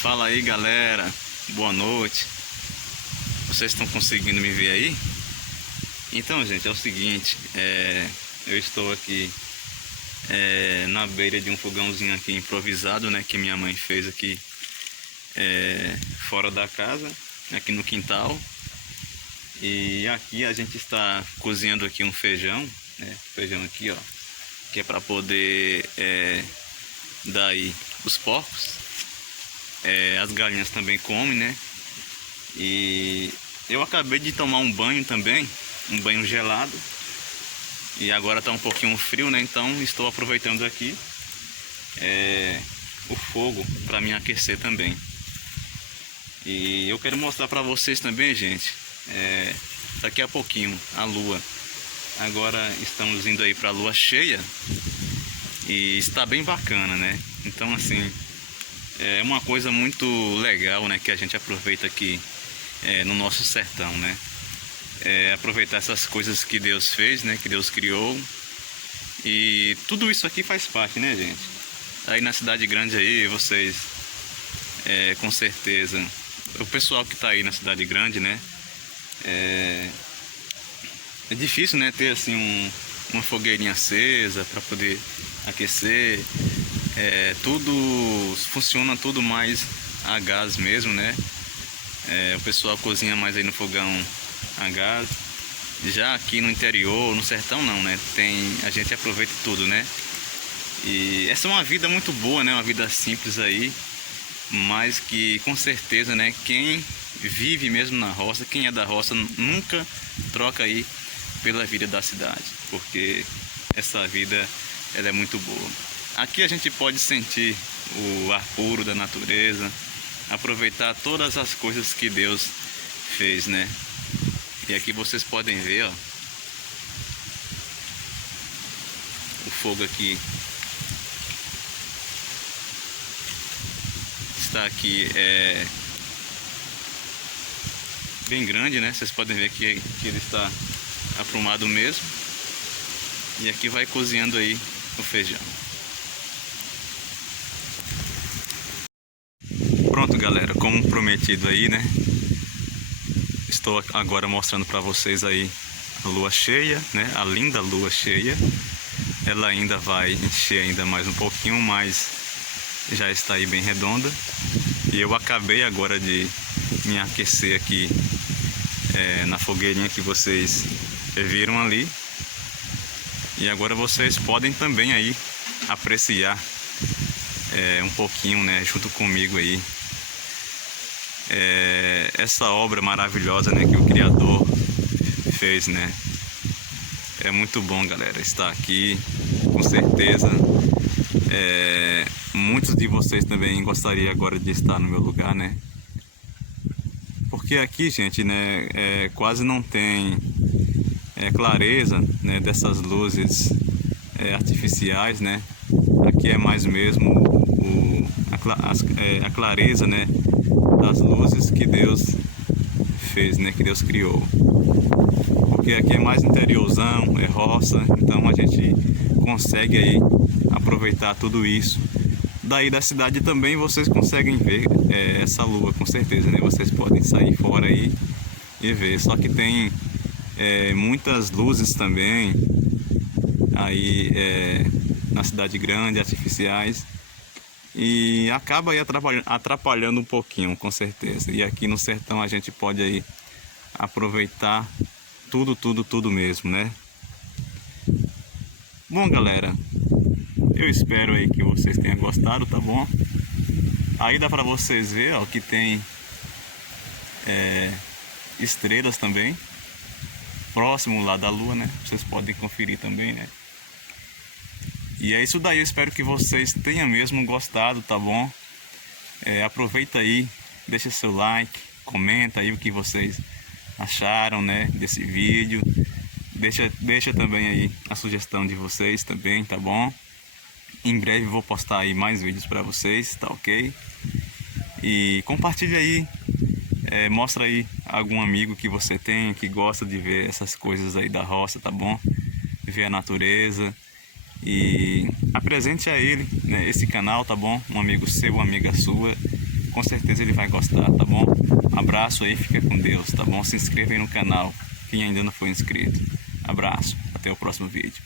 Fala aí, galera, boa noite. Vocês estão conseguindo me ver aí? Então, gente, é o seguinte, eu estou aqui na beira de um fogãozinho aqui improvisado, né, que minha mãe fez aqui fora da casa, aqui no quintal. E aqui a gente está cozinhando aqui um feijão, né, feijão aqui, ó, que é para poder dar aí os porcos. As galinhas também comem, né? E eu acabei de tomar um banho também, um banho gelado. E agora tá um pouquinho frio, né? Então estou aproveitando aqui o fogo para me aquecer também. E eu quero mostrar para vocês também, gente, daqui a pouquinho a lua. Agora estamos indo aí para a lua cheia e está bem bacana, né? Então, assim, é uma coisa muito legal, né, que a gente aproveita aqui no nosso sertão, né? Aproveitar essas coisas que Deus fez, né, que Deus criou. E tudo isso aqui faz parte, né, gente? Aí na cidade grande aí, vocês com certeza, o pessoal que tá aí na cidade grande, né, é difícil, né, ter assim uma fogueirinha acesa para poder aquecer. Tudo funciona tudo mais a gás mesmo, né? O pessoal cozinha mais aí no fogão a gás. Já aqui no interior, no sertão não, né? A gente aproveita tudo, né? E essa é uma vida muito boa, né? Uma vida simples aí, mas que com certeza, né? Quem vive mesmo na roça, quem é da roça, nunca troca aí pela vida da cidade, porque essa vida ela é muito boa. Aqui a gente pode sentir o ar puro da natureza, aproveitar todas as coisas que Deus fez, né? E aqui vocês podem ver, ó, o fogo aqui está aqui bem grande, né? Vocês podem ver que ele está aprumado mesmo. E aqui vai cozinhando aí o feijão. Pronto, galera, como prometido aí, né? Estou agora mostrando para vocês aí a lua cheia, né? A linda lua cheia. Ela ainda vai encher ainda mais um pouquinho, mas já está aí bem redonda. E eu acabei agora de me aquecer aqui na fogueirinha que vocês viram ali. E agora vocês podem também aí apreciar um pouquinho, né, junto comigo aí, essa obra maravilhosa, né, que o Criador fez, né? É muito bom, galera, estar aqui, com certeza. Muitos de vocês também gostariam agora de estar no meu lugar, né? Porque aqui, gente, né, quase não tem clareza, né, dessas luzes artificiais, né? Aqui é mais mesmo a clareza, né, das luzes que Deus fez, né, que Deus criou. Porque aqui é mais interiorzão, é roça, então a gente consegue aí aproveitar tudo isso. Daí da cidade também vocês conseguem ver essa lua, com certeza, né? Vocês podem sair fora aí e ver. Só que tem muitas luzes também aí na cidade grande, artificiais, e acaba aí atrapalhando um pouquinho, com certeza. E aqui no sertão a gente pode aí aproveitar tudo mesmo, né? Bom, galera, eu espero aí que vocês tenham gostado, tá bom? Aí dá pra vocês ver, ó, que tem estrelas também próximo lá da lua, né? Vocês podem conferir também, né? E é isso daí, eu espero que vocês tenham mesmo gostado, tá bom? Aproveita aí, deixa seu like, comenta aí o que vocês acharam, né, desse vídeo. Deixa também aí a sugestão de vocês também, tá bom? Em breve vou postar aí mais vídeos para vocês, tá ok? E compartilha aí, mostra aí algum amigo que você tem que gosta de ver essas coisas aí da roça, tá bom? Ver a natureza. E apresente a ele, né, esse canal, tá bom? Um amigo seu, uma amiga sua, com certeza ele vai gostar, tá bom? Abraço aí, fica com Deus, tá bom? Se inscreva aí no canal, quem ainda não foi inscrito. Abraço, até o próximo vídeo.